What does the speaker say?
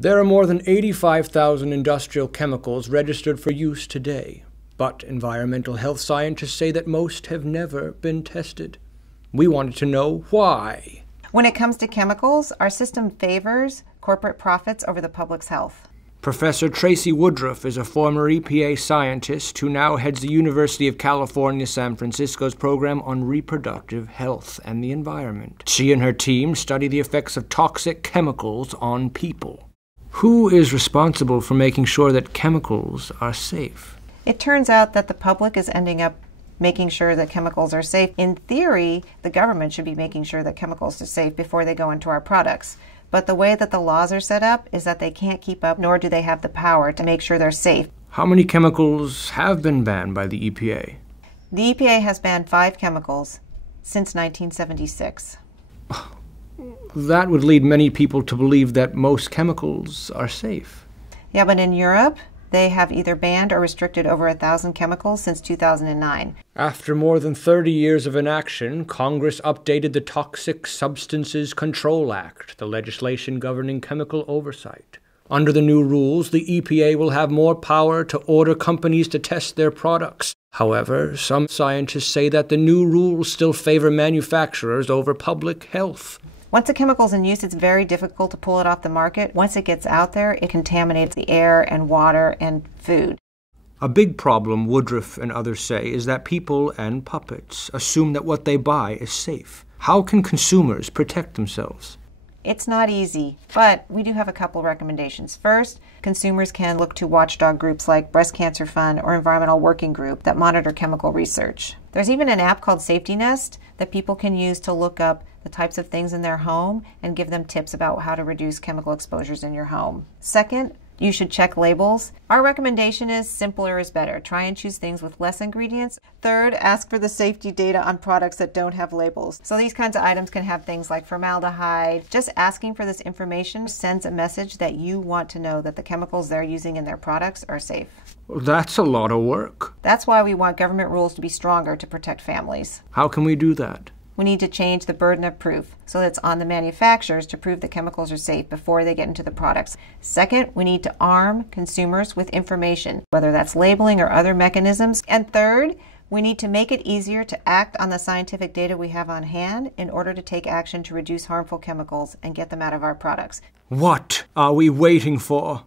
There are more than 85,000 industrial chemicals registered for use today, but environmental health scientists say that most have never been tested. We wanted to know why. When it comes to chemicals, our system favors corporate profits over the public's health. Professor Tracy Woodruff is a former EPA scientist who now heads the University of California, San Francisco's program on reproductive health and the environment. She and her team study the effects of toxic chemicals on people. Who is responsible for making sure that chemicals are safe? It turns out that the public is ending up making sure that chemicals are safe. In theory, the government should be making sure that chemicals are safe before they go into our products. But the way that the laws are set up is that they can't keep up, nor do they have the power to make sure they're safe. How many chemicals have been banned by the EPA? The EPA has banned 5 chemicals since 1976. That would lead many people to believe that most chemicals are safe. Yeah, but in Europe, they have either banned or restricted over 1,000 chemicals since 2009. After more than 30 years of inaction, Congress updated the Toxic Substances Control Act, the legislation governing chemical oversight. Under the new rules, the EPA will have more power to order companies to test their products. However, some scientists say that the new rules still favor manufacturers over public health. Once a chemical's in use, it's very difficult to pull it off the market. Once it gets out there, it contaminates the air and water and food. A big problem, Woodruff and others say, is that people and puppets assume that what they buy is safe. How can consumers protect themselves? It's not easy, but we do have a couple recommendations. First, consumers can look to watchdog groups like Breast Cancer Fund or Environmental Working Group that monitor chemical research. There's even an app called Safety Nest that people can use to look up the types of things in their home and give them tips about how to reduce chemical exposures in your home. Second, you should check labels. Our recommendation is simpler is better. Try and choose things with less ingredients. Third, ask for the safety data on products that don't have labels. So these kinds of items can have things like formaldehyde. Just asking for this information sends a message that you want to know that the chemicals they're using in their products are safe. That's a lot of work. That's why we want government rules to be stronger to protect families. How can we do that? We need to change the burden of proof so that it's on the manufacturers to prove that chemicals are safe before they get into the products. Second, we need to arm consumers with information, whether that's labeling or other mechanisms. And third, we need to make it easier to act on the scientific data we have on hand in order to take action to reduce harmful chemicals and get them out of our products. What are we waiting for?